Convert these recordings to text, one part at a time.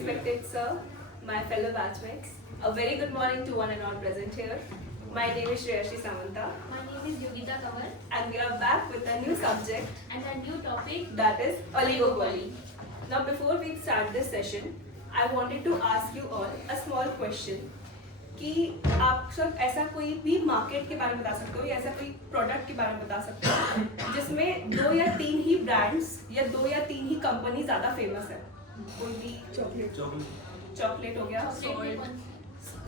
respected sir, my fellow batchmates. A very good morning to one and all present here. My name is Shreyashi Samanta. My name is Yogita Kanwar And we are back with a new subject, and a new topic that is oligopoly. Now before we start this session, I wanted to ask you all a small question कि आप सब ऐसा कोई भी market के बारे में बता सकते हो या ऐसा कोई प्रोडक्ट के बारे में बता सकते हो जिसमें 2 या 3 ही ब्रांड्स या 2 या 3 ही कंपनी ज़्यादा फेमस है। कोई भी चॉकलेट हो गया,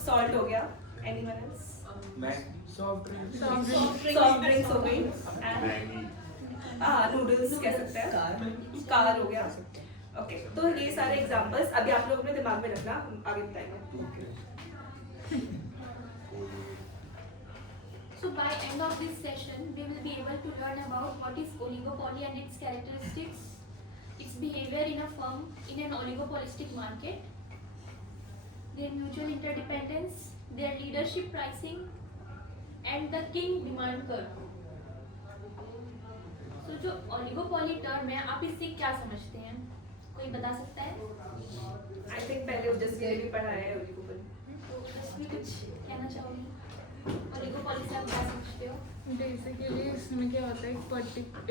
सॉल्ट हो गया, एनीवन एल्स, सॉफ्ट ड्रिंक्स हो गई, नूडल्स कह सकते हैं, कार हो गया। ओके, तो ये सारे एग्जांपल्स अभी आप लोग अपने दिमाग में रखना, आगे बताएंगे। So by end of this session, we will be able to learn about what is oligopoly and its characteristics, its behavior in a firm in an oligopolistic market, their mutual interdependence, their leadership pricing, and the king demand curve. So जो oligopoly term है, आप इससे क्या समझते हैं? कोई बता सकता है? I think पहले जस्ट ये भी पढ़ा है oligopoly। तो इसमें कुछ कहना चाहोगी? oligopoly से आप क्या समझते हो? बेसिकली इसमें क्या होता है,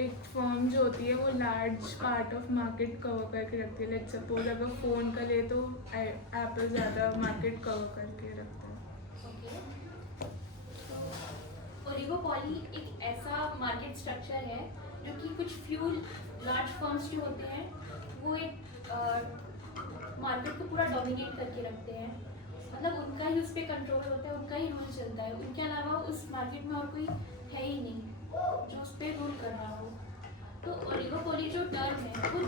एक फर्म जो होती है वो large part of market cover करके रखती है। लेट्स सपोज अगर फ़ोन का ले तो एप्पल ज़्यादा मार्केट कवर करके रखता है। ओलिगोपॉली एक ऐसा मार्केट स्ट्रक्चर है जो कि कुछ फ्यू लार्ज फर्म्स जो होते हैं वो एक मार्केट को पूरा डोमिनेट करके रखते हैं। मतलब उनका ही उस पर कंट्रोल होता है, उनका ही रूल चलता है, उनके अलावा उस मार्केट में और कोई है ही नहीं जो उस पर रूल कर रहा हो। तो ओलिगोपोली जो टर्म है वो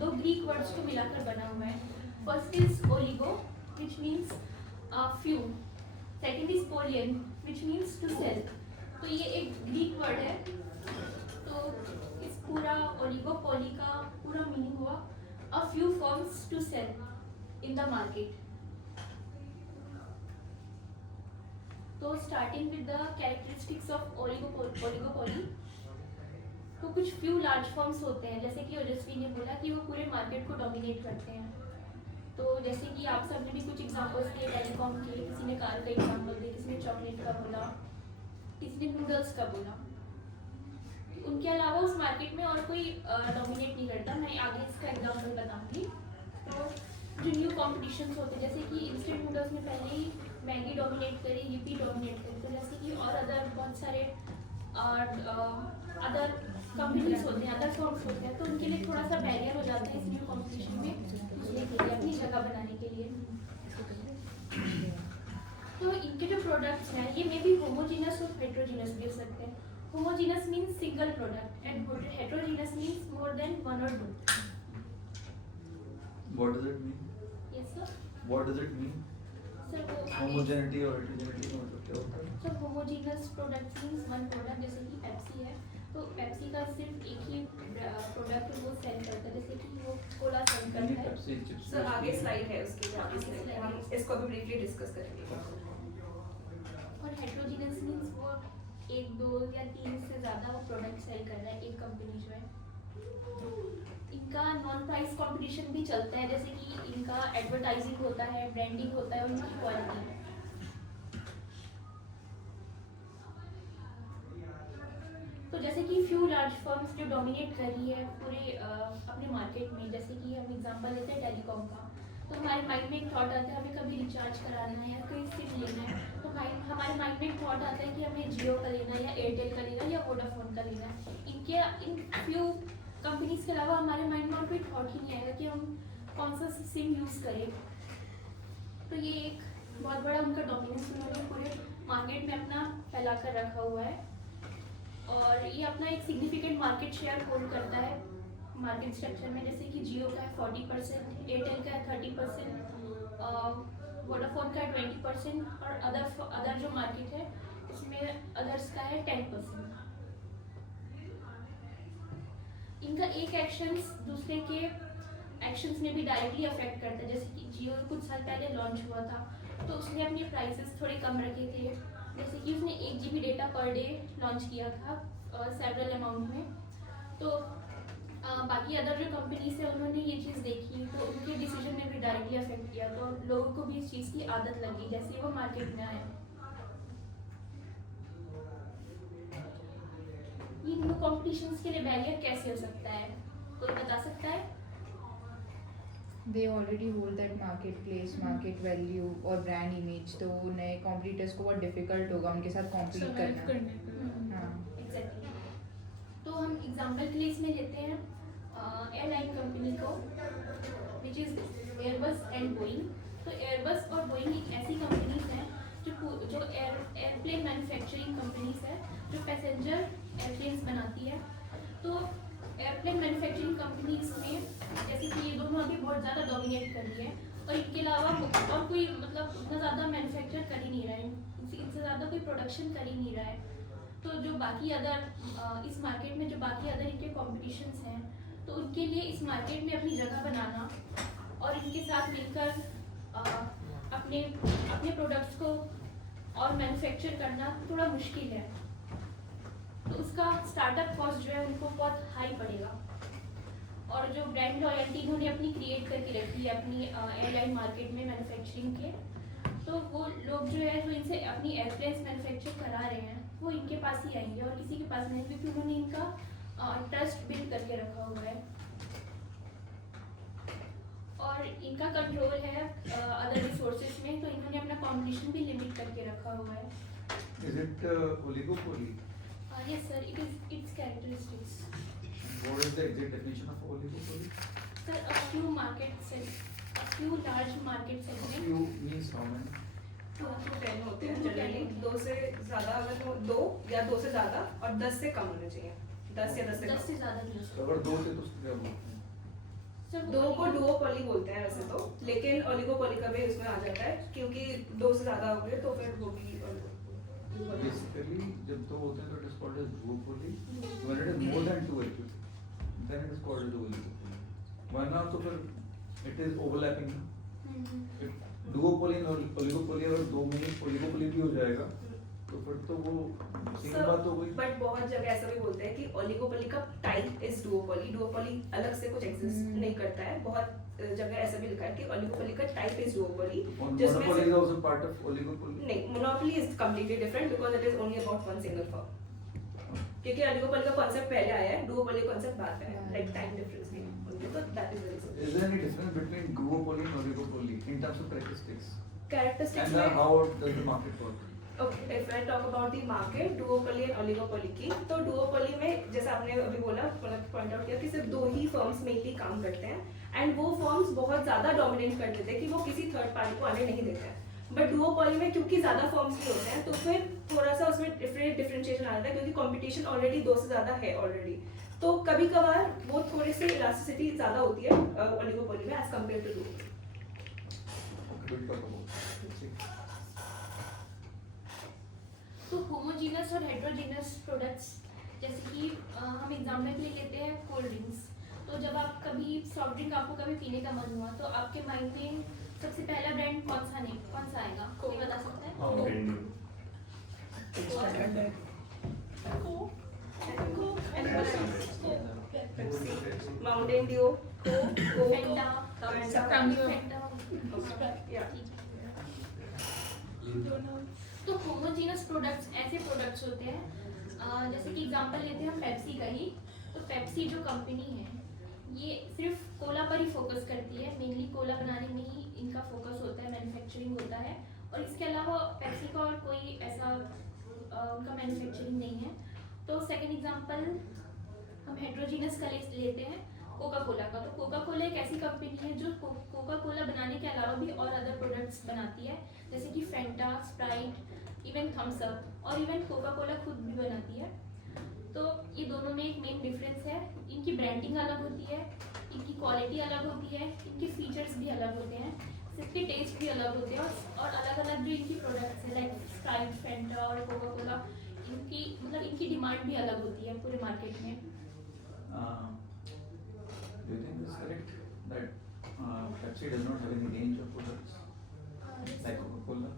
दो ग्रीक वर्ड्स को मिलाकर बना हुआ है। First is oligo which means few, second is polein which means to sell. तो ये एक ग्रीक वर्ड है। तो इस पूरा ओलिगोपोली का पूरा मीनिंग हुआ a few firms to sell in the market. तो starting with the characteristics of oligopoly, तो कुछ फ्यू लार्ज फर्म्स होते हैं, जैसे कि ओजस्वी ने बोला कि वो पूरे मार्केट को डोमिनेट करते हैं। तो जैसे कि आप सबने भी कुछ एग्जांपल्स दिए टेलीकॉम के, किसी ने कार का एग्जांपल दिया, किसी ने चॉकलेट का बोला, किसी ने नूडल्स का बोला। उनके अलावा उस मार्केट में और कोई डोमिनेट नहीं करता। मैं आगे इसका एग्जाम्पल बताऊँगी। तो जो न्यू कॉम्पिटिशन्स होते हैं, जैसे कि इंस्टेंट नूडल्स में पहले ही मैगी डोमिनेट करी, यूपी डोमिनेट करी, तो जैसे कि और अदर बहुत सारे अदर कंपनीज होते हैं, अदर फर्म्स होते हैं, तो उनके लिए थोड़ा सा बैरियर हो जाता है इस न्यू कॉम्पिटिशन में घुसने के लिए, अपनी जगह बनाने के लिए। तो इनके जो प्रोडक्ट्स हैं ये मे बी होमोजीनस और हेट्रोजीनस भी हो सकते हैं। Homogeneous means single product and heterogeneous means more than one और two. What does it mean? Yes sir. What does it mean? Sir वो Homogeneity or heterogeneity का मतलब क्या होता है? Sir homogeneous product means one product, जैसे कि Pepsi है तो पेप्सी का सिर्फ एक ही प्रोडक्ट वो सेल करता है, जैसे कि वो कोला सेल करता है। Pepsi chips. सर आगे स्लाइड है उसकी, आगे स्लाइड है, हम इसको भी ब्रीफली डिस्कस करेंगे। और हेट्रोजीनस मीन्स वो एक, दो या तीन से ज़्यादा वो प्रोडक्ट सेल कर रहा है एक कंपनी जो है। इनका नॉन प्राइस कंपटीशन भी चलता है, जैसे कि इनका एडवर्टाइजिंग होता है, ब्रांडिंग होता है और इनकी क्वालिटी। तो जैसे कि फ्यू लार्ज फर्म्स जो डोमिनेट कर रही है पूरे अपने मार्केट में, जैसे कि हम एग्जांपल लेते हैं टेलीकॉम का, तो हमारे माइंड में एक थॉट आता है हमें कभी रिचार्ज कराना है या कोई सिम लेना है, तो हमारे माइंड में एक थॉट आता है कि हमें जियो का लेना है या एयरटेल का लेना है या वोडाफोन का लेना है। इन फ्यू कंपनीज के अलावा हमारे माइंड में और कोई थॉट ही नहीं आएगा कि हम कौन सा सिम यूज़ करें। तो ये एक बहुत बड़ा उनका डोमिनेंस उन्होंने पूरे मार्केट में अपना फैला कर रखा हुआ है और ये अपना एक सिग्निफिकेंट मार्केट शेयर होल्ड करता है मार्केट स्ट्रक्चर में। जैसे कि जियो का है 40%, एयरटेल का है 30%, वोडाफोन का है 20% और अदर जो मार्केट है उसमें अदर्स का है 10%। इनका एक एक्शंस दूसरे के एक्शंस में भी डायरेक्टली अफेक्ट करता है। जैसे कि जियो कुछ साल पहले लॉन्च हुआ था तो उसने अपने प्राइसेस थोड़े कम रखे थे, जैसे कि उसने 1 GB data per day launch किया था सेवरल अमाउंट में। तो बाकी अदर जो कंपनीज है उन्होंने ये चीज़ देखी तो उनके डिसीजन में भी डायरेक्टली अफेक्ट किया, तो लोगों को भी इस चीज़ की आदत लगी जैसे वो मार्केट में आए। ये न्यू कॉम्पिटिशन्स के लिए बैरियर कैसे हो सकता है, कोई बता सकता है? they already hold that marketplace, market value और brand image, तो नए competitors को बहुत difficult होगा उनके साथ compete सर्वाइव करना। करने का। हाँ एग्जैक्टली। तो हम एग्जांपल के लिए इसमें लेते हैं एयरलाइन कंपनी को, which is Airbus and Boeing. तो एयरबस और बोइंग एक ऐसी कंपनीज हैं जो एयरप्लेन मैन्युफैक्चरिंग कंपनीज है जो पैसेंजर एयरप्लेन्स बनाती है। तो एयरप्लेन मैन्युफैक्चरिंग कंपनीज में जैसे कि ये दोनों अभी बहुत ज़्यादा डोमिनेट कर रही है और इनके अलावा और कोई मतलब उतना ज़्यादा मैन्युफैक्चर कर ही नहीं रहा है, इनसे ज़्यादा कोई प्रोडक्शन कर ही नहीं रहा है। तो जो बाकी अदर इस मार्केट में जो बाकी अदर इनके कॉम्पिटिशन्स हैं तो उनके लिए इस मार्केट में अपनी जगह बनाना और इनके साथ मिलकर अपने अपने प्रोडक्ट्स को और मैन्युफैक्चर करना थोड़ा मुश्किल है। तो उसका स्टार्टअप कॉस्ट जो है उनको बहुत हाई पड़ेगा और जो ब्रांड लॉयल्टी इन्होंने अपनी क्रिएट करके रखी है अपनी एयरलाइन मार्केट में मैन्युफैक्चरिंग के, तो वो लोग जो है जो इनसे अपनी एयरप्लेन्स मैन्युफैक्चर करा रहे हैं वो इनके पास ही आएंगे और किसी के पास नहीं, क्योंकि उन्होंने इनका ट्रस्ट बिल्ड करके रखा हुआ है और इनका कंट्रोल है अदर रिसोर्सेज में, तो इन्होंने अपना कॉम्पिटिशन भी लिमिट करके रखा हुआ है। Is it oligopoly? Yes sir, it is it's characteristics. What is the exact definition of oligopoly? Sir a few large market segment, Few means how many? 2 to 10 होते हैं 2 to 10 जनरली, 2 से ज़्यादा अगर हो 2 या 2 से ज़्यादा और 10 से कम होने चाहिए, 10 या 10 से 10 से कम। ज़्यादा नहीं हो सकता। अगर दो थे तो उसको क्या बोलते हैं? सर दो को डुओपोली बोलते हैं वैसे तो, लेकिन ओलिगोपोली का भी इसमें आ जाता है क्योंकि 2 से ज़्यादा हो गए तो फिर वो भी oligopoly। Basically जब दो होते हैं तो it is called as duopoly. When it is more than 2 actually, then it is called as oligopoly. वरना तो फिर it is overlapping. डुओपोली और ओलिगोपोली अगर दो में ओलिगोपोली भी हो जाएगा तो फिर तो वो सिंगल बात हो गई। बट बहुत जगह ऐसा भी बोलते हैं कि ओलिगोपोली का टाइप इज डुओपोली, डुओपोली अलग से कुछ एग्जिस्ट नहीं करता है। बहुत जगह ऐसा भी लिखा है कि ओलिगोपोली का टाइप इज डुओपोली, जिसमें monopoly is also part of oligopoly. नहीं, monopoly is completely different because it is only about one single firm, क्योंकि ओलिगोपोली का कांसेप्ट पहले आया है, डुओपोली कांसेप्ट बाद में आया, लाइक टाइम डिफरेंस भी तो that is very Is there any difference between duopoly and oligopoly in terms of characteristics? Characteristics And में। how does the market work? Okay, if I talk about the market, duopoly and oligopoly की, तो duopoly में जैसा आपने अभी बोला, point out किया कि सिर्फ 2 ही फर्म्स मेनली काम करते हैं एंड वो फर्म्स बहुत ज़्यादा डोमिनेट कर देते हैं कि वो किसी थर्ड पार्टी को आने नहीं देते हैं। बट डुओपोली में क्योंकि ज़्यादा फर्म्स भी होते हैं तो फिर थोड़ा सा उसमें डिफरेंशिएशन आ जाता है क्योंकि कंपटीशन ऑलरेडी 2 से ज़्यादा है ऑलरेडी, तो कभी कभार वो थोड़ी सी इलास्टिसिटी ज़्यादा होती है ओलिगोपोली में as compared to duopoly. Okay, we'll talk about it. तो होमोजीनस और हेट्रोजीनस प्रोडक्ट्स जैसे कि हम एग्जाम्पल के लिए लेते हैं कोल्ड ड्रिंक्स। तो जब आप कभी सॉफ्ट ड्रिंक आपको कभी पीने का मन हुआ तो आपके माइंड में सबसे पहला ब्रांड कौन सा आएगा, कोई बता सकता है? माउंटेन ड्यू, फेंटा, Thums Yeah. तो होमोजीनस प्रोडक्ट्स ऐसे प्रोडक्ट्स होते हैं जैसे कि एग्जांपल लेते हैं हम पेप्सी का ही। तो पेप्सी जो कंपनी है ये सिर्फ कोला पर ही फोकस करती है, मेनली कोला बनाने में ही इनका फोकस होता है, मैन्युफैक्चरिंग होता है और इसके अलावा पेप्सी का और कोई ऐसा उनका मैन्युफैक्चरिंग नहीं है। तो सेकंड एग्जांपल हम हेट्रोजीनस का लेते हैं कोका कोला का। तो कोका कोला एक ऐसी कंपनी है जो कोका कोला बनाने के अलावा भी और अदर प्रोडक्ट्स बनाती है जैसे कि फेंटा, स्प्राइट, इवन थम्स अप और इवन कोका कोला खुद भी बनाती है। तो ये दोनों में एक मेन डिफरेंस है, इनकी ब्रांडिंग अलग होती है, इनकी क्वालिटी अलग होती है, इनके फीचर्स भी अलग होते हैं, इसके टेस्ट भी अलग होते हैं और अलग अलग जो इनकी प्रोडक्ट्स है लाइक स्प्राइट, फेंटा और कोका कोला इनकी मतलब इनकी डिमांड भी अलग होती है पूरे मार्केट में। Do you think this is correct that Pepsi does not have any range of products like Coca-Cola?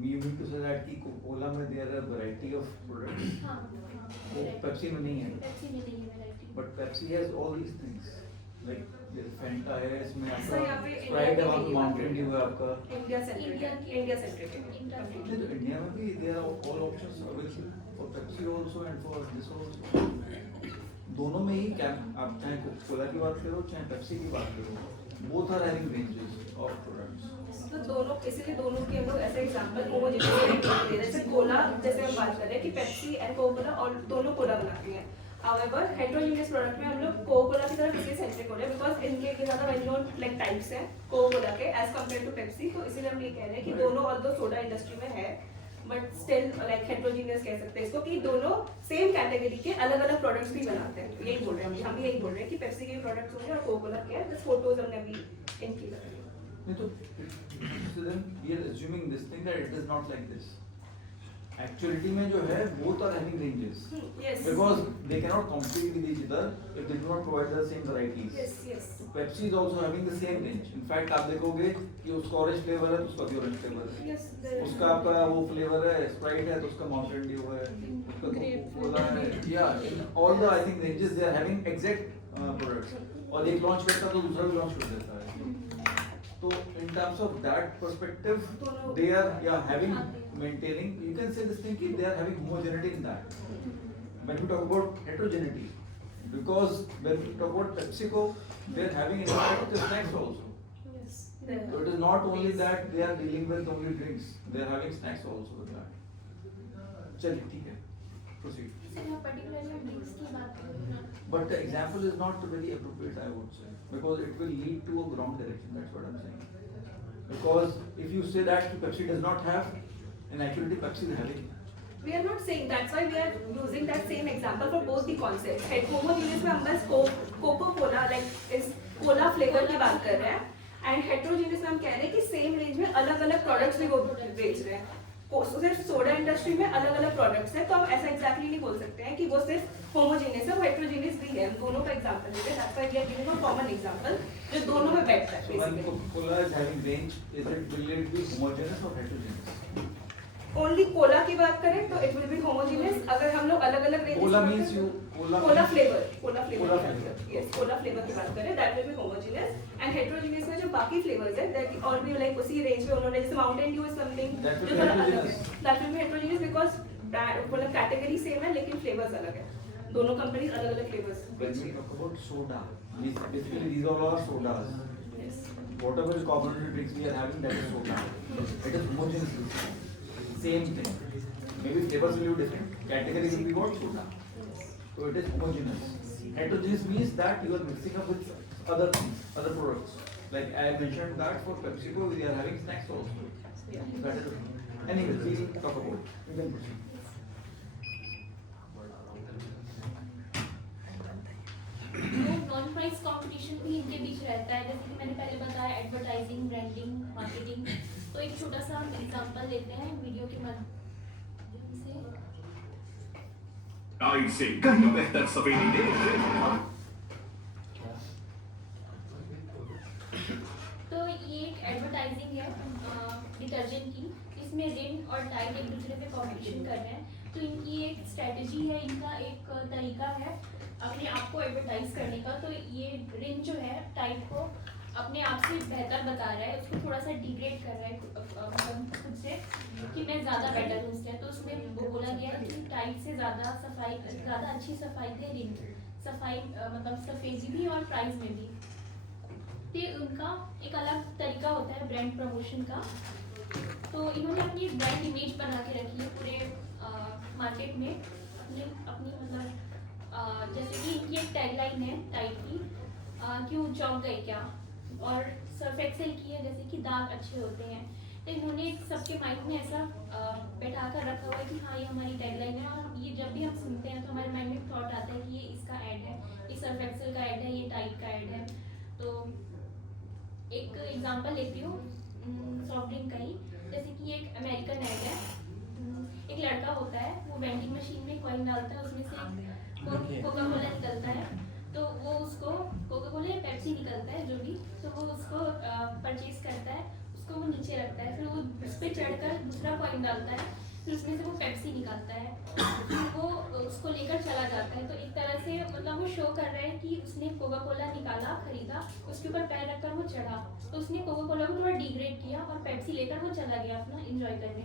You mean to say that कि Coca-Cola में there are variety of products, हाँ वो Pepsi में नहीं है. पेप्सी में नहीं है variety. But Pepsi has all these things. Like there's Fanta है, इसमें सर यहाँ आपका पे Sprite है, आपका Mountain Dew है आपका. इंडिया सेंट्रिक इंडिया है नहीं तो इंडिया में भी there are all options available for Pepsi also and for this also. दोनों में ही क्या आप चाहे Coca-Cola की बात करो चाहे Pepsi की बात करो, both are having ranges of products. तो दोनों इसीलिए दोनों की हम लोग ऐसे एग्जांपल होमोजेनियस ले रहे हैं। जैसे कोला, जैसे हम बात कर रहे हैं कि पेप्सी एंड कोका और दोनों कोला बनाती हैं। However, हेटेरोजेनियस प्रोडक्ट में हम लोग कोका की तरफ इसलिए सेंट्रिक हो रहे हैं बिकॉज इनके ज़्यादा वेल नोन लाइक टाइप्स हैं कोका के एज कम्पेयर टू पेप्सी। तो इसीलिए हम ये कह रहे हैं कि दोनों ऑल्दो सोडा इंडस्ट्री में है बट स्टिल लाइक हेटेरोजेनियस कह सकते हैं इसको कि दोनों सेम कैटेगरी के अलग अलग प्रोडक्ट्स भी बनाते हैं। यही बोल रहे हैं हम भी यही बोल रहे हैं कि पेप्सी के प्रोडक्ट्स होंगे और कोका के बस फोटोज हमने अभी इनकी लगाई। नहीं तो so then we are assuming this thing that it is not like this. Actuality में जो है both are having ranges. Yes. Because they cannot compete with each other if they do not provide the same varieties. Yes, yes. Pepsi is also having the same range. In fact आप देखोगे कि उसका orange flavor है तो उसका भी orange flavor है. Yes, there is. उसका आपका वो flavor है Sprite है तो उसका Mountain Dew है. उसका Grape Coca-Cola है. Yeah, in all the I think ranges they are having exact products. और एक launch करता है तो दूसरा भी launch कर देता है. So in terms of that perspective, they are having maintaining. You can say this thing कि they are having homogeneity in that. When we talk about heterogeneity, because when we talk about PepsiCo, they are having in fact the snacks also. Yes. So it is not only that they are dealing with only drinks, they are having snacks also with that. चलिए ठीक है, proceed. Sir यहाँ particularly हम drinks की बात कर रहे हैं। But the example is not very appropriate, I would say, because it will lead to a wrong direction. That's what I'm saying. Because if you say that Pepsi does not have, in actuality Pepsi is having. We are not saying that's why we are using that same example for both the concepts. Homogeneous में हम बस Coca-Cola like इस Cola flavour की बात कर रहे हैं and heterogeneous में हम कह रहे हैं कि सेम रेंज में अलग अलग प्रोडक्ट्स भी वो बेच रहे हैं। सिर्फ सोडा इंडस्ट्री में अलग अलग प्रोडक्ट्स हैं तो हम ऐसा एग्जैक्टली नहीं बोल सकते हैं कि वो सिर्फ होमोजेनियस है, वो हेटेरोजेनियस भी है। हम दोनों का एग्जांपल देते हैं, that's why we are giving a common example जो दोनों में बैठता है। So when Coca-Cola is having range, is it will it be homogeneous or heterogeneous? Only Cola की बात करें तो इट विल बी होमोजेनियस। अगर हम लोग अलग अलग range Cola means you Cola flavour Cola flavor. Yes Cola flavour की बात करें that will be homogeneous and heterogeneous में जो बाकी फ्लेवर्स है दैट और भी लाइक उसी रेंज में उन्होंने जैसे Mountain Dew is something That will जो be थोड़ा अलग है heterogeneous. That will be heterogeneous because मतलब कैटेगरी सेम है लेकिन फ्लेवर्स अलग है। दोनों कंपनीज अलग अलग flavours When we talk about soda, basically these all are sodas. Yes Whatever is carbonated drinks we are having, that is soda. It is homogeneous. Same thing. Maybe flavors will be different. Category will be what soda. So it is homogeneous. Heterogeneous means that you are mixing up with other things, other products. Like I mentioned that for PepsiCo we are having snacks also. That is okay. Anyway, we will talk about it. We can proceed. Non price competition भी इनके बीच रहता है, जैसे कि मैंने पहले बताया advertising, branding, marketing. तो एक छोटा सा हम एग्जांपल लेते हैं वीडियो के माध्यम से। टाइड से कहीं बेहतर सफेदी दे। तो ये एक एडवर्टाइजिंग है डिटर्जेंट की, इसमें रिन और टाइड एक दूसरे पे कंपटीशन कर रहे हैं। तो इनकी एक स्ट्रेटजी है, इनका एक तरीका है अपने आप को एडवर्टाइज करने का। तो ये रिन जो है टाइड को अपने आप से बेहतर बता रहा है, उसको थोड़ा सा डिग्रेड कर रहा है मतलब खुद से कि मैं ज़्यादा बेटर हूँ उससे। तो उसमें वो बोला गया है कि टाइड से ज़्यादा अच्छी सफाई है रिन, सफाई मतलब सफेदी भी और प्राइस में भी। तो उनका एक अलग तरीका होता है ब्रांड प्रमोशन का। तो इन्होंने अपनी ब्रांड इमेज बना के रखी है पूरे मार्केट में अपनी मतलब जैसे कि इनकी एक टैगलाइन है टाइड की, क्यों चौंक गए क्या, और सर्फ एक्सेल की है जैसे कि दाग अच्छे होते हैं। तो इन्होंने सबके माइंड में ऐसा बैठा कर रखा हुआ है कि हाँ ये हमारी टैगलाइन है, और ये जब भी हम सुनते हैं तो हमारे माइंड में थॉट आता है कि ये इसका ऐड है, ये सर्फ एक्सेल का ऐड है, ये टाइड का ऐड है। तो एक एग्जांपल लेती हूँ सॉफ्ट ड्रिंक का ही, जैसे कि एक अमेरिकन ऐड है। एक लड़का होता है, वो वेंडिंग मशीन में कॉइन डालता है, उसमें से कोका कोला निकलता है। तो वो उसको कोका कोला या पेप्सी निकलता है जो भी, तो वो उसको परचेज करता है, उसको वो नीचे रखता है, फिर वो उस पर चढ़कर दूसरा कॉइन डालता है, फिर उसमें से वो पेप्सी निकालता है, फिर वो उसको लेकर चला जाता है। तो एक तरह से मतलब वो शो कर रहा है कि उसने कोका कोला निकाला, खरीदा, उसके ऊपर पैर रखकर वो चढ़ा, तो उसने कोका कोला को थोड़ा डिग्रेड किया और पेप्सी लेकर वो चला गया अपना इंजॉय करने।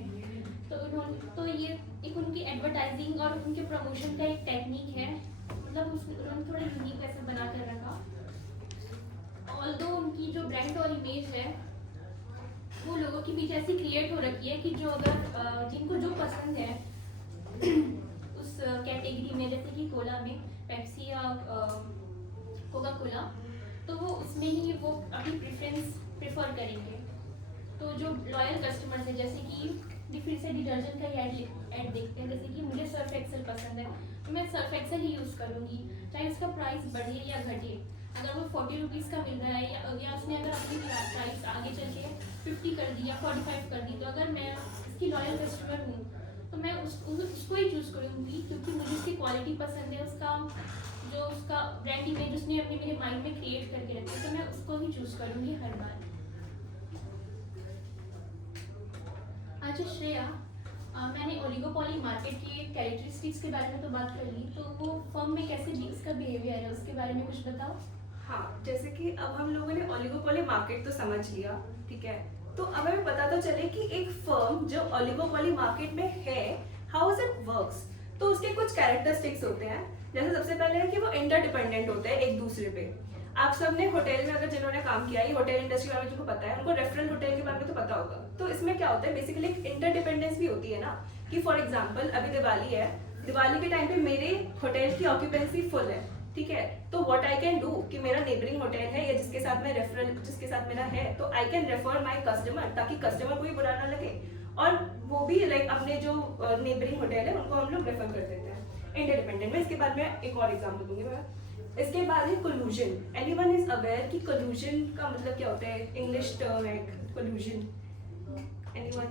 तो ये एक उनकी एडवर्टाइजिंग और उनके प्रमोशन का एक टेक्निक है, मतलब उन्होंने थोड़ा यूनिक ऐसा बना कर रखा। ऑल्दो उनकी जो ब्रांड और इमेज है वो लोगों के बीच ऐसी क्रिएट हो रखी है कि जो अगर जिनको जो पसंद है उस कैटेगरी में, जैसे कि कोला में पेप्सी या कोका कोला, तो वो उसमें ही वो अपनी प्रेफर करेंगे। तो जो लॉयल कस्टमर्स हैं, जैसे कि फिर से डिटर्जेंट का ऐड देखते हैं, जैसे कि मुझे सर्फ एक्सेल पसंद है तो मैं सर्फ एक्सेल ही यूज़ करूँगी, चाहे उसका प्राइस बढ़े या घटे। अगर वो 40 रुपीज़ का मिल रहा है या उसने अगर अपनी प्राइस आगे चल के 50 कर दी या 45 कर दी, तो अगर मैं इसकी लॉयल कस्टमर हूँ तो मैं उसको ही चूज़ करूँगी, क्योंकि मुझे उसकी क्वालिटी पसंद है, उसका ब्रांड इमेज उसने अपने मेरे माइंड में क्रिएट करके रखी है, तो मैं उसको ही चूज़ करूँगी हर बार। अच्छा श्रेया, मैंने ओलिगोपॉली मार्केट की कैरेक्टरिस्टिक्स के बारे में तो बात कर ली, तो वो फर्म में कैसे इसका बिहेवियर है उसके बारे में कुछ बताओ। हाँ, जैसे कि अब हम लोगों ने ओलिगोपॉली मार्केट तो समझ लिया, ठीक है, तो अब हमें पता तो चले कि एक फर्म जो ओलिगोपॉली मार्केट में है, हाउ इट वर्क्स। तो उसके कुछ कैरेक्टरिस्टिक्स होते हैं। जैसे सबसे पहले है कि वो इंटरडिपेंडेंट होते हैं एक दूसरे पे। आप सबने होटल में अगर जिन्होंने काम किया, ये होटल इंडस्ट्री वाले जिनको पता है, उनको रेफरल होटल के बारे में तो पता होगा। तो इसमें क्या होता है, बेसिकली एक इंटरडिपेंडेंस भी होती है ना, कि फॉर एग्जांपल अभी दिवाली है, दिवाली के टाइम पे मेरे होटल की ऑक्यूपेंसी फुल है, ठीक है, तो व्हाट आई कैन डू कि मेरा नेबरिंग होटल है या जिसके साथ मैं रेफरल, जिसके साथ मेरा है, तो I can refer my customer, ताकि कस्टमर को भी बुरा ना लगे और वो भी लाइक अपने जो नेबरिंग होटल है उनको हम लोग रेफर कर देते हैं इंटरडिपेंडेंट में। इसके बाद मैं एक और एग्जाम्पल दूंगी मैं। इसके बाद है कोल्यूजन। एनीवन इज अवेयर कि कोल्यूजन का मतलब क्या होता है, इंग्लिश टर्म है कोल्यूजन। एनीवन?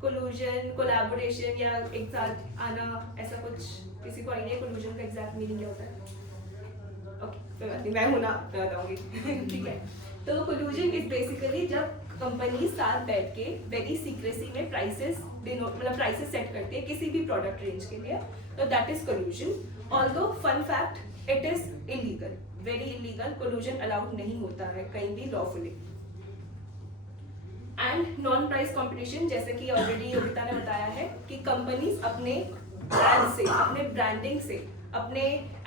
कोल्यूजन, कोलैबोरेशन या एक साथ आना, ऐसा कुछ किसी को आइडिया कोल्यूजन का एग्जैक्ट मीनिंग क्या होता है? ओके, मैं हूं ना, बताऊंगी ठीक है। तो कोल्यूजन इज बेसिकली जब कंपनी साथ बैठ के वेरी सीक्रेसी में प्राइसेस सेट करती है किसी भी प्रोडक्ट रेंज के लिए, तो that is collusion. Although fun fact, it is illegal, very illegal, collusion allowed नहीं होता है कहीं भी lawfully. And non price competition, जैसे कि ऑलरेडी योगिता ने बताया है कि कंपनीज अपने ब्रांड से, अपने ब्रांडिंग से, अपने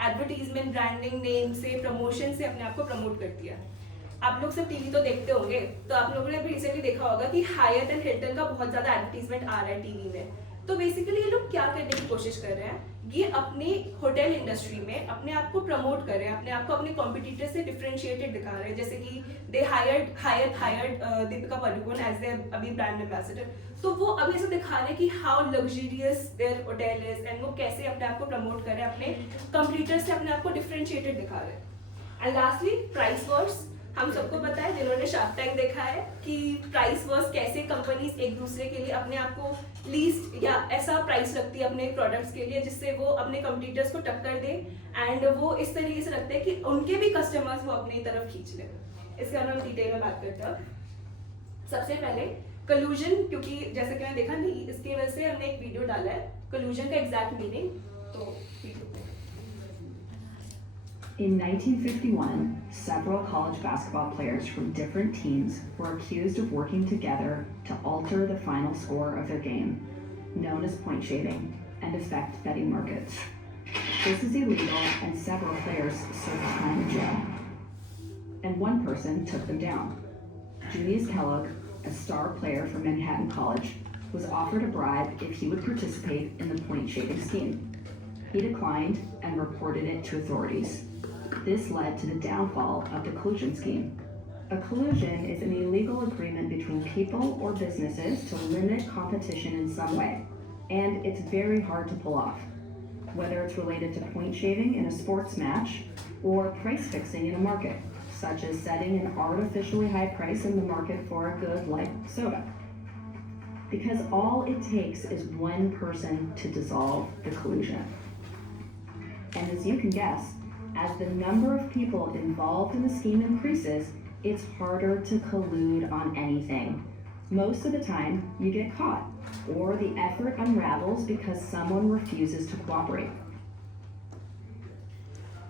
एडवर्टीजमेंट, ब्रांडिंग नेम से, प्रमोशन से अपने आप को प्रमोट करती है। आप लोग सब टीवी तो देखते होंगे, तो आप लोगों ने अभी रिसेंटली देखा होगा कि हायत एंड हिल्टन का बहुत ज्यादा एडवर्टीजमेंट आ रहा है टीवी में। तो बेसिकली ये लोग क्या करने की कोशिश कर रहे हैं, ये अपनी होटल इंडस्ट्री में अपने आप को प्रमोट कर रहे हैं, अपने आप को अपने कॉम्पिटिटर से डिफरेंशिएटेड दिखा रहे हैं। जैसे कि they hired Deepika Padukone as their अभी ब्रांड एम्बेसडर। तो वो अभी ऐसा दिखा रहे हैं कि how luxurious their hotel is and वो कैसे अपने आप को प्रमोट कर रहे हैं, अपने कॉम्पिटिटर से अपने आप को डिफरेंशिएटेड दिखा रहे हैं। And lastly price Wars. हम सबको पता है जिन्होंने शार्क टैंक देखा है कि प्राइस वर्स कैसे कंपनीज एक दूसरे के लिए अपने आप को लीस्ट या ऐसा प्राइस रखती है अपने प्रोडक्ट्स के लिए जिससे वो अपने कंपटीटर्स को टक्कर दे, एंड वो इस तरीके से रखते हैं कि उनके भी कस्टमर्स वो अपनी तरफ खींच लें। इसके बारे में हम डिटेल में बात करते हैं। सबसे पहले कोल्यूजन, क्योंकि जैसे कि मैंने देखा नहीं, इसकी वजह से हमने एक वीडियो डाला है कोल्यूजन का एग्जैक्ट मीनिंग, तो In 1951, several college basketball players from different teams were accused of working together to alter the final score of their game, known as point shaving, and affect betting markets. This is illegal, and several players served time in jail. And one person took them down. Julius Kellogg, a star player from Manhattan College, was offered a bribe if he would participate in the point shaving scheme. He declined and reported it to authorities. This led to the downfall of the collusion scheme. A collusion is an illegal agreement between people or businesses to limit competition in some way, and it's very hard to pull off, whether it's related to point shaving in a sports match or price fixing in a market, such as setting an artificially high price in the market for a good like soda. Because all it takes is one person to dissolve the collusion. And as you can guess, as the number of people involved in the scheme increases, it's harder to collude on anything. Most of the time, you get caught, or the effort unravels because someone refuses to cooperate.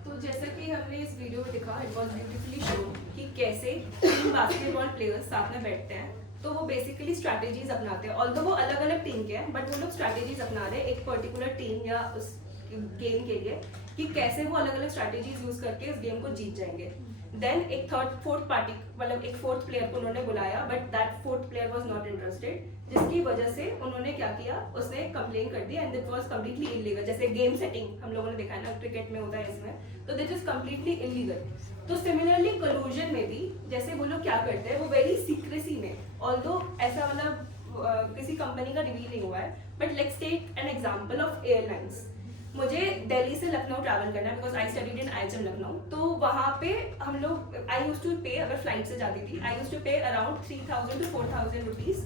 तो जैसा कि हमने इस video में देखा, it was beautifully show कि कैसे तीन बास्केटबॉल प्लेयर्स साथ में बैठते हैं तो वो बेसिकली स्ट्रैटेजीज अपनाते हैं। ऑल्दो वो अलग अलग टीम के हैं बट वो लोग स्ट्रैटेजीज अपना रहे हैं एक पर्टिकुलर टीम या उस गेम के लिए कि कैसे वो अलग अलग स्ट्रैटेजीज यूज करके उस गेम को जीत जाएंगे। देन एक फोर्थ पार्टी मतलब एक फोर्थ प्लेयर को उन्होंने बुलाया but that fourth player was not interested, जिसकी वजह से उन्होंने क्या किया, उसने कंप्लेन कर दी and it was completely illegal. जैसे गेम सेटिंग हम लोगों ने देखा है ना, क्रिकेट में होता है इसमें, तो दिस इज कम्प्लीटली इलीगल। तो सिमिलरली कलूजन में भी जैसे वो लोग क्या करते हैं, वो वेरी सीक्रेसी में, ऑल्दो ऐसा मतलब किसी कंपनी का रिवील नहीं हुआ है, but let's take an example of airlines. मुझे दिल्ली से लखनऊ ट्रैवल करना है because I studied in IHM Lucknow. तो वहाँ पे हम लोग आई यूज टू पे, अगर फ्लाइट से जाती थी I used to pay around 3000 to 4000 rupees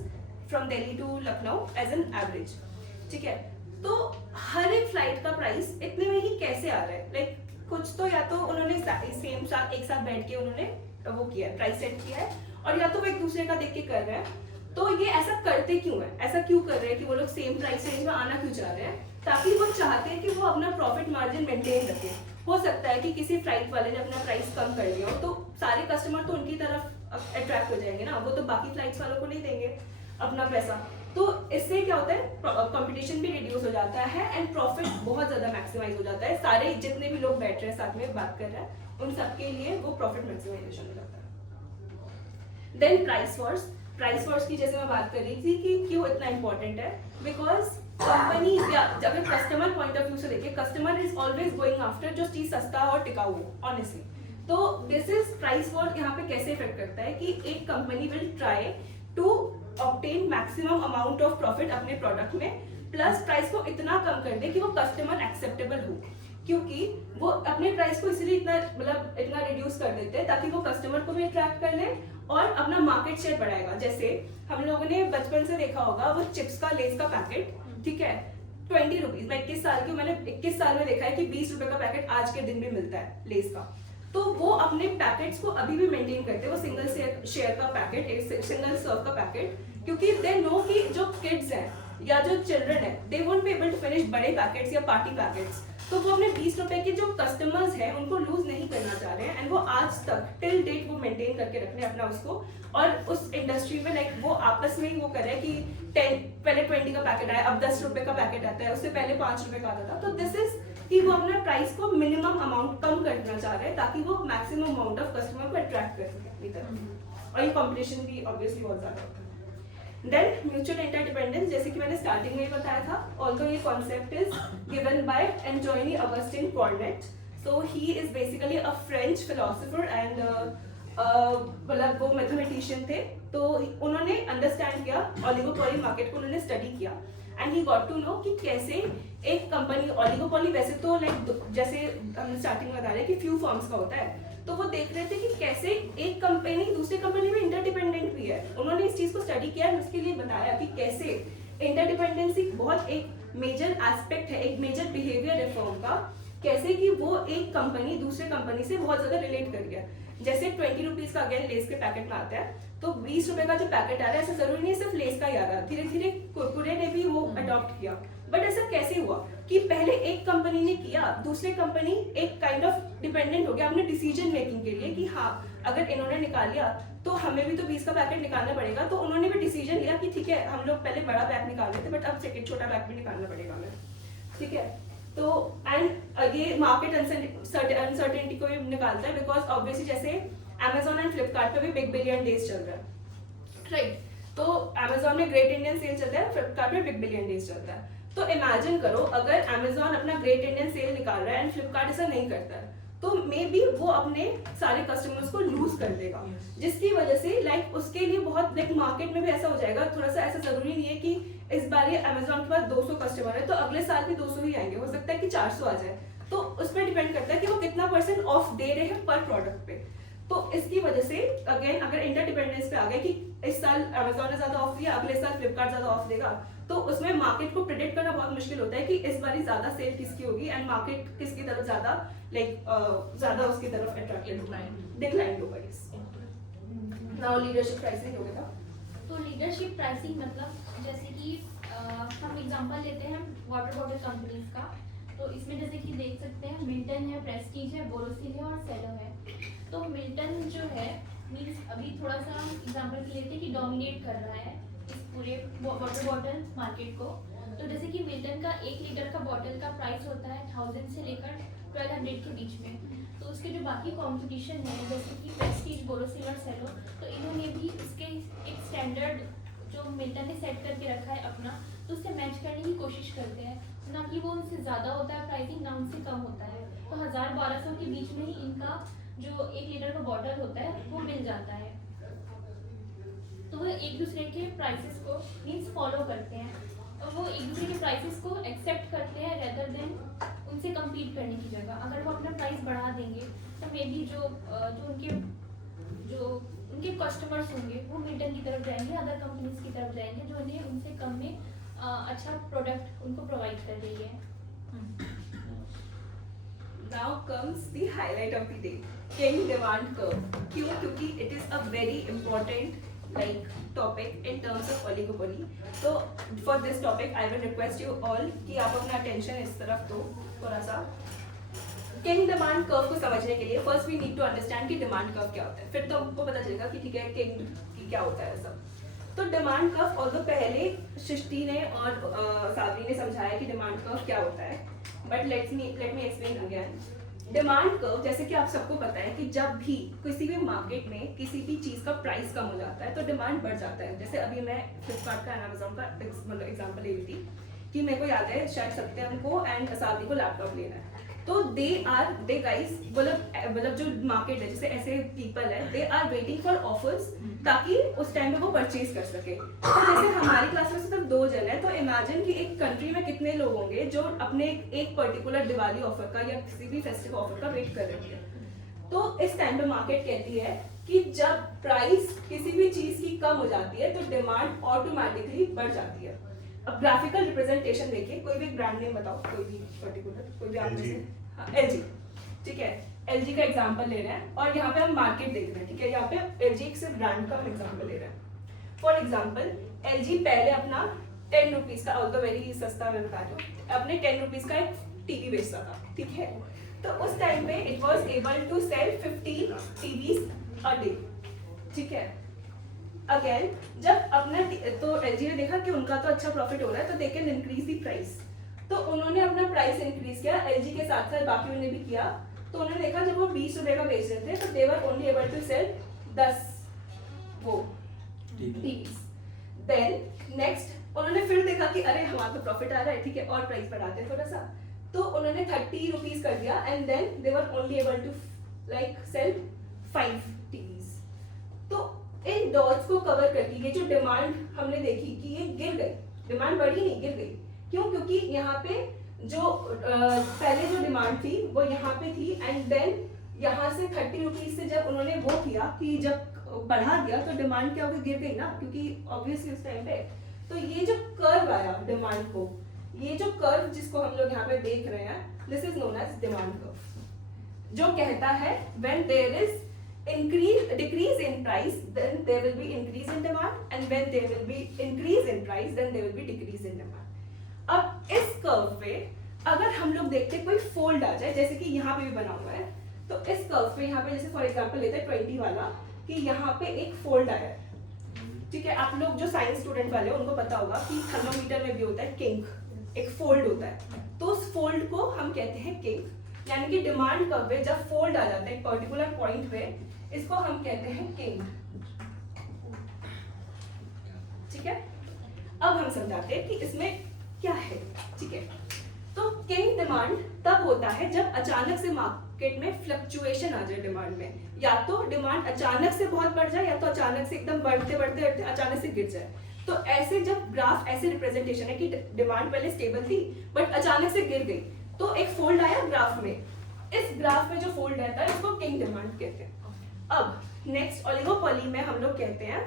from Delhi to Lucknow as an average, ठीक है। तो हर एक फ्लाइट का प्राइस इतने में ही कैसे आ रहा है, लाइक कुछ तो या तो उन्होंने सेम साथ एक साथ बैठ के उन्होंने वो किया है, प्राइस सेट किया है, और या तो वो एक दूसरे का देख के कर रहे हैं। तो ये ऐसा करते क्यों है, ऐसा क्यों कर रहे हैं कि वो लोग सेम प्राइस रेंज में आना क्यों चाह रहे हैं, ताकि वो चाहते हैं कि वो अपना प्रॉफिट मार्जिन मेंटेन रखें। हो सकता है कि किसी फ्लाइट वाले ने अपना प्राइस कम कर लिया हो तो सारे कस्टमर तो उनकी तरफ अट्रैक्ट हो जाएंगे ना, वो तो बाकी फ्लाइट्स वालों को नहीं देंगे अपना पैसा। तो इससे क्या होता है, कंपटीशन भी रिड्यूस हो जाता है एंड प्रॉफिट बहुत ज्यादा मैक्सिमाइज हो जाता है। सारे जितने भी लोग बैठ रहे हैं साथ में बात कर रहे हैं उन सबके लिए वो प्रॉफिट मैक्सिमाइजेशन हो जाता है। देन प्राइस वॉर्स की जैसे मैं बात कर रही थी कि क्यों इतना इंपॉर्टेंट है, बिकॉज कंपनी अगर कस्टमर पॉइंट ऑफ व्यू से देखें, customer is always going after जो चीज सस्ता और टिकाऊ हो ऑनेस्टली। तो दिस इज प्राइस वॉर यहाँ पे कैसे इफेक्ट करता है कि एक company will try to obtain maximum amount of profit अपने प्रोडक्ट में, प्लस प्राइस को इतना कम कर दे कि वो कस्टमर एक्सेप्टेबल हो, क्योंकि वो अपने प्राइस को इसलिए इतना रिड्यूस कर देते हैं ताकि वो कस्टमर को भी अट्रैक्ट कर ले और अपना मार्केट शेयर बढ़ाएगा। जैसे हम लोगों ने बचपन से देखा होगा वो चिप्स का लेस का पैकेट, ठीक है, 20 रुपीज। मैं 21 साल की, मैंने 21 साल में देखा है कि 20 रुपए का पैकेट आज के दिन भी मिलता है लेस का। तो वो अपने पैकेट्स को अभी भी मेंटेन करते हैं, वो सिंगल शेयर का पैकेट, सिंगल सर्व का पैकेट, क्योंकि दे नो कि जो किड्स हैं या जो चिल्ड्रन है they won't be able to finish बड़े पैकेट्स या पार्टी पैकेट्स। तो वो अपने 20 रुपए के जो कस्टमर्स हैं उनको लूज नहीं करना चाह रहे हैं एंड वो आज तक टिल डेट वो मेंटेन करके रख रहे हैं अपना उसको। और उस इंडस्ट्री में लाइक वो आपस में ही वो कर रहे हैं कि पहले 20 का पैकेट आया, अब 10 रुपए का पैकेट आता है, उससे पहले 5 रुपए का आता था। तो दिस इज कि वो अपना प्राइस को मिनिमम अमाउंट कम करना चाह रहे हैं ताकि वो मैक्सिमम अमाउंट ऑफ कस्टमर को अट्रैक्ट कर सके अपनी तरफ, और ये कॉम्पिटिशन भी ऑब्वियसली बहुत ज्यादा होता है। देन म्यूचुअल इंटरडिपेंडेंस, जैसे कि मैंने स्टार्टिंग में ही बताया था, ऑल्दो ये concept is given by Antoine Augustin Cournot. So he is basically a French philosopher and मतलब वो मैथमेटिशियन थे। तो उन्होंने अंडरस्टैंड किया ऑलिगोपोली मार्केट को, उन्होंने स्टडी किया and he got to know कि कैसे एक कंपनी, ऑलिगोपोली वैसे तो लाइक जैसे हम स्टार्टिंग में बता रहे हैं कि फ्यू फर्म्स का होता है, तो वो देख रहे थे कि कैसे एक कंपनी दूसरी कंपनी में इंटरडिपेंडेंट भी है। उन्होंने इस चीज को स्टडी किया और उसके लिए बताया कि कैसे इंटरडिपेंडेंसी बहुत एक मेजर एस्पेक्ट है, एक मेजर बिहेवियर है फर्म का, कैसे कि वो एक कंपनी दूसरे कंपनी से बहुत ज्यादा रिलेट कर गया। जैसे 20 रुपीज का अगेन लेस के पैकेट में आता है, तो 20 रुपए का जो पैकेट आ रहा है ऐसा जरूरी नहीं है सिर्फ लेस का ही आ रहा है, धीरे धीरे कुरकुरे ने भी वो अडॉप्ट किया। बट ऐसा कैसे हुआ कि पहले एक कंपनी ने किया, दूसरी कंपनी एक काइंड ऑफ डिपेंडेंट हो गया अपने डिसीजन मेकिंग के लिए कि हाँ अगर इन्होंने निकाल लिया तो हमें भी तो 20 का पैकेट निकालना पड़ेगा। तो उन्होंने भी डिसीजन लिया कि ठीक है हम लोग पहले बड़ा पैक निकाल रहे थे बट अब सेकंड छोटा पैक भी निकालना पड़ेगा हमें, ठीक है। तो एंड ये मार्केट अनसर्टेनिटी को भी निकालता है, बिकॉज ऑब्वियसली जैसे Amazon एंड फ्लिपकार्ट पे भी बिग बिलियन डेज चल रहा है, राइट। तो Amazon में ग्रेट इंडियन सेल चलता है, फ्लिपकार्ट में बिग बिलियन डेज चलता है। तो इमेजिन करो अगर Amazon अपना ग्रेट इंडियन सेल निकाल रहा है एंड फ्लिपकार्ट ऐसा नहीं करता है, तो मे बी वो अपने सारे कस्टमर्स को लूज कर देगा, जिसकी वजह से लाइक उसके लिए बहुत लाइक मार्केट में भी ऐसा हो जाएगा। थोड़ा सा ऐसा जरूरी नहीं है कि इस बार ये Amazon के पास 200 कस्टमर है तो अगले साल भी 200 ही आएंगे, हो सकता है कि 400 आ जाए। तो उस पर डिपेंड करता है कि वो कितना % ऑफ दे रहे हैं पर प्रोडक्ट पे। तो इसकी वजह से अगेन अगर इंटरडिपेंडेंस पे आ गए कि इस साल Amazon ने ज्यादा ऑफ दिया, अगले साल फ्लिपकार्ट ज्यादा ऑफ देगा, तो उसमें मार्केट को प्रेडिक्ट करना बहुत मुश्किल होता है कि इस बार ज्यादा सेल किसकी होगी एंड मार्केट किसकी तरफ ज्यादा लाइक ज्यादा उसकी तरफ अट्रैक्टेड होगा, डिक्लाइन होगा। नाउ लीडरशिप क्राइसिस हो गया था। तो लीडरशिप प्राइसिंग मतलब जैसे कि हम एग्जांपल लेते हैं वाटर बॉटल कंपनीज का, तो इसमें जैसे कि देख सकते हैं मिल्टन है, प्रेस्टीज है, बोरोसिल है और सेलो है। तो मिल्टन जो है मीन्स अभी थोड़ा सा एग्जांपल के लिए लेते हैं कि डोमिनेट कर रहा है इस पूरे वाटर बॉटल मार्केट को। तो जैसे कि मिल्टन का 1 लीटर का बॉटल का प्राइस होता है 1000 से लेकर 1200 के बीच में। तो उसके जो बाकी कंपटीशन है जैसे कि प्रेस्टीज, बोरोसिल और सेलो, तो इन्होंने भी इसके एक स्टैंडर्ड जो मिल्टन ने सेट करके रखा है अपना, तो उससे मैच करने की कोशिश करते हैं, ना कि वो उनसे ज़्यादा होता है प्राइसिंग, ना उनसे कम होता है। तो 1000-1200 के बीच में ही इनका जो 1 लीटर का बॉटल होता है वो मिल जाता है। तो वो एक दूसरे के प्राइसेस को मीन्स फॉलो करते हैं और वो एक दूसरे के प्राइसेस को एक्सेप्ट करते हैं रेदर देन उनसे कम्पीट करने की जगह। अगर वो अपना प्राइस बढ़ा देंगे तो मे बी जो उनके कस्टमर्स होंगे वो मिल्टन की तरफ जाएंगे, अदर कंपनीज की तरफ जाएंगे जो उन्हें उनसे कम में अच्छा प्रोडक्ट उनको प्रोवाइड कर रही है। Now comes the highlight of the day, King demand curve. क्यों? क्योंकि it is a very important topic in terms of oligopoly. So for this topic I will request you all कि आप अपना attention इस तरफ दो थोड़ा सा। King demand curve को समझने के लिए first we need to understand कि demand curve क्या होता है, फिर तो हमको पता चलेगा कि ठीक है King की क्या होता है सब। तो डिमांड कर्व ऑल्दो पहले सृष्टि ने और सावरी ने समझाया कि डिमांड कर्व क्या होता है, but let me explain again. Demand curve जैसे कि आप सबको पता है कि जब भी किसी भी मार्केट में किसी भी चीज़ का प्राइस कम हो जाता है तो डिमांड बढ़ जाता है। जैसे अभी मैं फ्लिपकार्ट का अमेजोन का मतलब एग्जाम्पल ले रही थी कि मेरे को याद है शायद सत्यम को एंड सावरी को लैपटॉप लेना है, तो दे गाइस मतलब जो मार्केट है जैसे ऐसे पीपल है they are waiting for offers ताकि उस टाइम में वो परचेज कर सके। तो जैसे हमारी क्लास में सिर्फ 2 जन है, तो इमेजिन कि एक कंट्री में कितने लोग होंगे जो अपने एक पर्टिकुलर दिवाली ऑफर का या किसी भी फेस्टिव ऑफर का वेट कर रहे होंगे। तो इस टाइम पे मार्केट कहती है कि जब प्राइस किसी भी चीज की कम हो जाती है तो डिमांड ऑटोमेटिकली बढ़ जाती है। अब ग्राफिकल रिप्रेजेंटेशन देखिए, कोई भी ब्रांड नेम बताओ, कोई भी पर्टिकुलर, कोई भी आप में से। हाँ, LG, ठीक है, LG का एग्जांपल ले रहे हैं और यहाँ पे हम मार्केट देख रहे हैं, ठीक है। यहाँ पे LG एक सिर्फ ब्रांड का हम एग्जांपल ले रहे हैं। फॉर एग्जांपल LG पहले अपना 10 रुपीज का, ऑल्दो वेरी सस्ता मैं बता रही हूँ, अपने 10 रुपीज का एक टीवी बेचता था, ठीक है। तो उस टाइम पे it was able to sell 15 TVs a day, ठीक है। अगेन जब अपना तो LG ने देखा कि उनका तो अच्छा प्रॉफिट हो रहा है तो they can increase the price, तो उन्होंने अपना प्राइस इंक्रीज किया। LG के साथ साथ बाकी ने भी किया। तो उन्होंने देखा जब वो 20 रुपए का बेच रहे थे तो they were only able to sell 10 वो टीवीज। देन नेक्स्ट उन्होंने फिर देखा कि अरे हमारा तो प्रॉफिट आ रहा है, ठीक है, और प्राइस बढ़ाते हैं थोड़ा सा, तो उन्होंने 30 रुपीज कर दिया and then they were only able to sell 5 TVs. तो इन डॉट्स को कवर करके ये जो डिमांड हमने देखी कि ये गिर गई, डिमांड बढ़ी नहीं, गिर गई। क्यों? क्योंकि यहाँ पे जो पहले जो डिमांड थी वो यहाँ पे थी एंड देन यहाँ से 30 रुपीज से जब उन्होंने वो किया कि जब बढ़ा दिया तो डिमांड क्या होगी, गिर गई ना, क्योंकि ऑब्वियसली उस टाइम पे। तो ये जो कर्व आया डिमांड को, ये जो कर्व जिसको हम लोग यहाँ पे देख रहे हैं, this is known as demand curve, जो कहता है when there is decrease in price then there will be increase in demand and when there will be increase in price then there will be decrease in demand। अब इस curve पे अगर हम लोग देखते कोई फोल्ड आ जाए, जैसे कि यहाँ पे भी बना हुआ है, तो इस कर्व पे यहाँ पे जैसे फॉर एग्जांपल लेते हैं 20 वाला कि यहाँ पे एक फोल्ड आया है, ठीक है। आप लोग जो साइंस स्टूडेंट वाले हो उनको पता होगा कि थर्मोमीटर में भी होता है किंक, एक फोल्ड होता है, तो उस फोल्ड को हम कहते हैं किंक। यानी कि डिमांड कर्व पे जब फोल्ड आ जाता है एक पर्टिकुलर पॉइंट पे, इसको हम कहते हैं किंग, ठीक है। अब हम समझाते हैं कि इसमें क्या है, ठीक है। तो किंग डिमांड तब होता है जब अचानक से मार्केट में फ्लक्चुएशन आ जाए डिमांड में, या तो डिमांड अचानक से बहुत बढ़ जाए या तो अचानक से एकदम बढ़ते बढ़ते बढ़ते अचानक से गिर जाए। तो ऐसे जब ग्राफ ऐसे रिप्रेजेंटेशन है कि डिमांड पहले स्टेबल थी बट अचानक से गिर गई, तो एक फोल्ड आया ग्राफ में, इस ग्राफ में जो फोल्ड रहता है इसको किंग डिमांड कहते हैं। अब नेक्स्ट ओलिगोपोली में हम लोग कहते हैं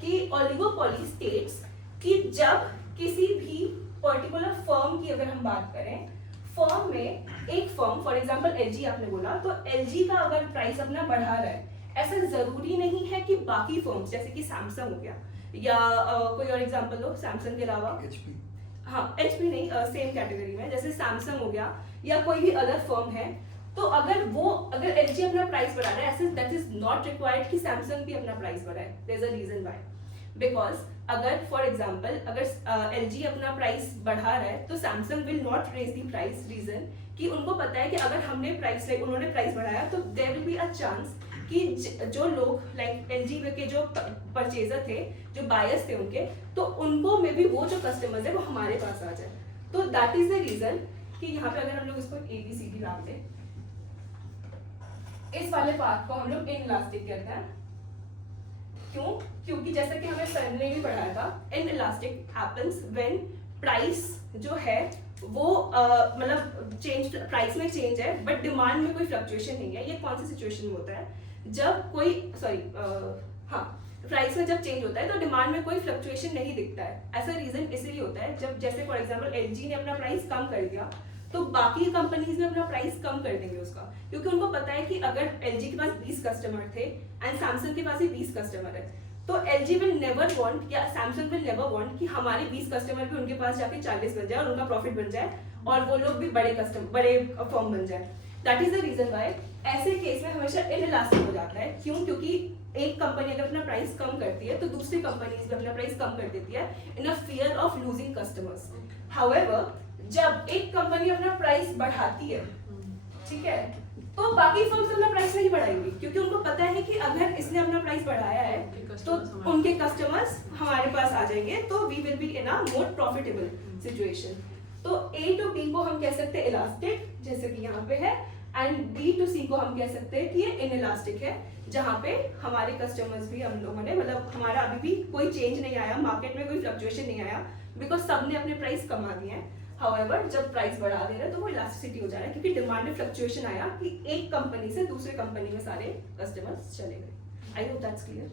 कि ओलिगोपोली स्टेट्स कि जब किसी भी पर्टिकुलर फर्म की अगर हम बात करें, फर्म में एक फर्म फॉर एग्जांपल LG आपने बोला, तो LG का अगर प्राइस अपना बढ़ा रहा है, ऐसा जरूरी नहीं है कि बाकी फर्म्स जैसे कि सैमसंग हो गया, या कोई और एग्जांपल दो सैमसंग के अलावा। हाँ HP नहीं, सेम कैटेगरी में जैसे सैमसंग हो गया या कोई भी अदर फर्म है, तो अगर LG अपना प्राइस बढ़ा रहा है, ऐसे दैट इज नॉट रिक्वायर्ड कि सैमसंग भी अपना प्राइस बढ़ाए। There is a reason why, because अगर फॉर एग्जांपल अगर LG अपना प्राइस बढ़ा रहा है तो Samsung will not raise the price. Reason कि उनको पता है कि अगर उन्होंने प्राइस बढ़ाया तो there will be a chance कि जो लोग लाइक LG के जो परचेजर थे, जो बायर्स थे उनके, तो उनको मे बी वो जो कस्टमर्स है वो हमारे पास आ जाए। तो दैट इज द रीजन कि यहाँ पे अगर हम लोग इसको ABCD नाम दें, इस वाले पार्ट को हम लोग इनइलास्टिक कहते हैं। क्यों? क्योंकि जैसा कि हमें सर ने भी पढ़ाया था, इनइलास्टिक हैपेंस व्हेन प्राइस जो है वो मतलब प्राइस में चेंज है बट डिमांड में कोई फ्लक्चुएशन नहीं है। ये कौन सी सिचुएशन में होता है? जब कोई प्राइस में जब चेंज होता है तो डिमांड में कोई फ्लक्चुएशन नहीं दिखता है। ऐसा रीजन इसलिए होता है जब जैसे फॉर एग्जांपल LG ने अपना प्राइस कम कर दिया तो बाकी कंपनीज भी अपना प्राइस कम कर देंगे उसका, क्योंकि उनको पता है कि अगर LG के पास 20 कस्टमर थे एंड सैमसंग के पास ही 20 कस्टमर है, तो LG विल नेवर वांट या सैमसंग विल नेवर वांट कि हमारे 20 कस्टमर भी उनके पास जाके 40 बन जाए और उनका प्रॉफिट बन जाए और वो लोग भी बड़े फर्म बन जाए। That is the reason why ऐसे केस में हमेशा इनइलास्टिक हो जाता है। क्यों? क्योंकि एक कंपनी अगर अपना प्राइस कम करती है तो दूसरी कंपनीज भी अपना प्राइस कम कर देती है in a fear of losing customers. However जब एक कंपनी अपना प्राइस बढ़ाती है, ठीक है, तो बाकी फर्म्स अपना प्राइस नहीं बढ़ाएंगी, क्योंकि उनको पता है कि अगर इसने अपना प्राइस बढ़ाया है तो उनके कस्टमर्स हमारे पास आ जाएंगे, तो we will be in a more profitable situation. तो A to B को हम कह सकते हैं इलास्टिक, जैसे कि यहाँ पे है, एंड B to C को हम कह सकते हैं कि ये इनइलास्टिक है, जहाँ पे हमारे कस्टमर्स भी हम लोगों ने मतलब हमारा अभी भी कोई चेंज नहीं आया, मार्केट में कोई फ्लक्चुएशन नहीं आया, बिकॉज सबने अपने प्राइस कमा दिए हैं। हाउएवर जब प्राइस बढ़ा दे रहे हैं तो वो इलास्टिसिटी हो जा रहा है, क्योंकि डिमांड में फ्लक्चुएशन आया कि एक कंपनी से दूसरे कंपनी में सारे कस्टमर्स चले गए। I hope that's clear.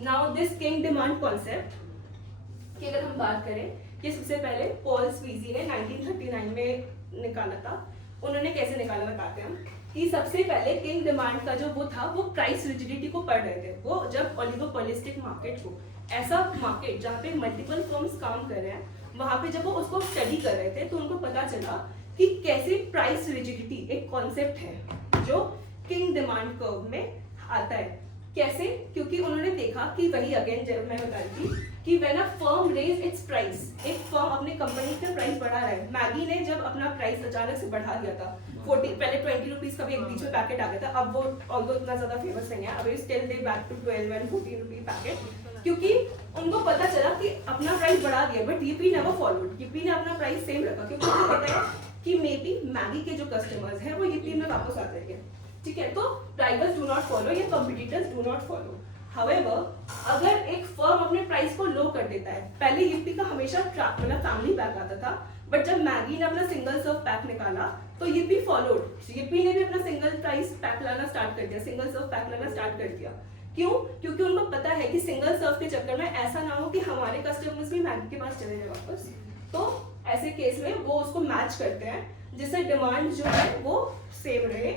Now this king demand concept की अगर हम बात करें, ये सबसे पहले पॉल स्वीजी ने 1939 में निकाला था। उन्होंने कैसे निकाला बताते हैं हम, कि सबसे पहले किंग डिमांड का जो वो था वो प्राइस रिजिडिटी को पढ़ रहे थे। वो जब ओलिगोपोलिस्टिक मार्केट को, ऐसा मार्केट जहाँ पे मल्टीपल फर्म्स काम कर रहे हैं, वहां पे जब वो उसको स्टडी कर रहे थे तो उनको पता चला कि कैसे प्राइस रिजिडिटी एक कॉन्सेप्ट है जो किंग डिमांड कर्व में आता है। कैसे? क्योंकि उन्होंने देखा कि वही अगेन जब मैं बता रही थी कि when a firm raise its price, एक फर्म अपने कंपनी का प्राइस बढ़ा रहा है। मैगी ने जब अपना प्राइस अचानक से बढ़ा दिया था 40, पहले 20 रुपीज का भी एक बीच में पैकेट आ गया था, अब वो ऑल्दो इतना ज्यादा फेमस नहीं है, अब still they back to 12 and 14 rupee packet, क्योंकि उनको पता चला कि अपना प्राइस बढ़ा दिया, but UP never followed. UP ने अपना प्राइस सेम रखा, क्योंकि उनको पता है कि मे बी मैगी के जो कस्टमर्स हैं वो यूपी में वापस आ जाएंगे, ठीक है। तो राइवल्स डू नॉट फॉलो या competitors do not follow. However अगर एक फर्म अपने प्राइस को लो कर देता है, पहले यूपी का हमेशा मतलब फैमिली पैक आता था, बट जब मैगी ने अपना सिंगल सर्व पैक निकाला तो यूपी फॉलोड। यूपी ने भी अपना सिंगल प्राइस पैक लाना स्टार्ट कर दिया, सिंगल सर्व पैक लाना स्टार्ट कर दिया। क्यों? क्योंकि उनको पता है कि सिंगल सर्व के चक्कर में ऐसा ना हो कि हमारे कस्टमर्स भी मैगी के पास चले जाए वापस। तो ऐसे केस में वो उसको मैच करते हैं, जिससे डिमांड जो है वो सेम रहे।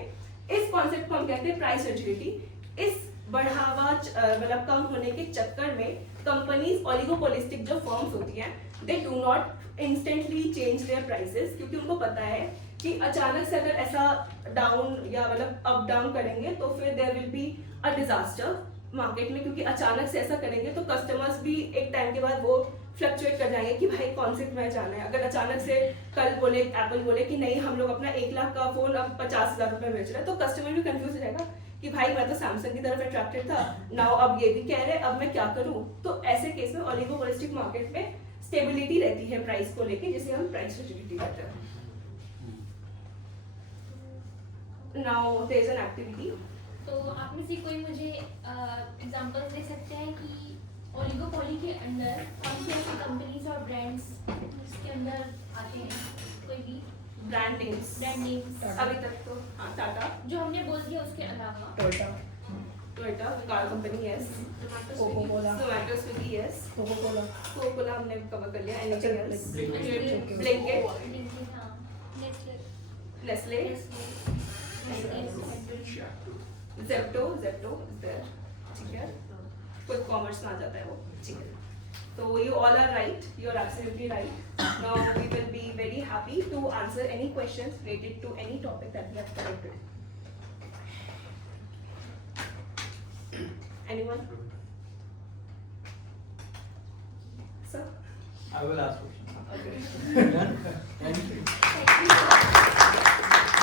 इस कॉन्सेप्ट को हम कहते हैं प्राइस रिजिडिटी। इस बढ़ावा मतलब कम होने के चक्कर में कंपनीज, ओलिगोपोलिस्टिक जो फर्म्स होती हैं, they do not instantly change their prices, क्योंकि उनको पता है कि अचानक से अगर ऐसा डाउन या मतलब अप डाउन करेंगे तो फिर there will be a disaster market में, क्योंकि अचानक से ऐसा करेंगे तो कस्टमर्स भी एक टाइम के बाद वो फ्लक्चुएट कर जाएंगे कि भाई कौन से में जाना है। अगर अचानक से कल बोले एप्पल बोले कि नहीं हम लोग अपना 1 लाख का फोन अब 50,000 रुपए बेच रहे हैं, तो कस्टमर भी कंफ्यूज हो जाएगा कि भाई मैं तो सैमसंग की तरफ अट्रैक्टेड था, नाउ अब ये भी कह रहे हैं, अब मैं क्या करूं। तो ऐसे केस में ओलिगोपोलिस्टिक मार्केट में स्टेबिलिटी रहती है प्राइस को लेके, जिसे हम प्राइस रिजिडिटी कहते हैं। Now there is an activity. तो आप में से कोई मुझे एग्जांपल दे सकते हैं कि ओलिगोपोली के अंदर कौन सी ऐसी कंपनीज और ब्रांड्स इसके अंदर आते हैं? कोई भी ब्रांड नेम्स अभी तक तो हाँ, टाटा जो हमने बोल दिया, उसके अलावा Toyota car company, yes, Coca-Cola. Zomato, Swiggy, yes, Coca Cola, Coca Cola हमने कवर कर लिया, एनीथिंग एल्स, Blinkit. ब्लिंकिट, हाँ, नेस्ले, जेप्टो इज देयर, ठीक है, खुद कॉमर्स में आ जाता है वो chicken. So you all are right. You are absolutely right. Now we will be very happy to answer any questions related to any topic that we have collected. Anyone? Sir? I will ask questions. Okay. Thank you. Thank you.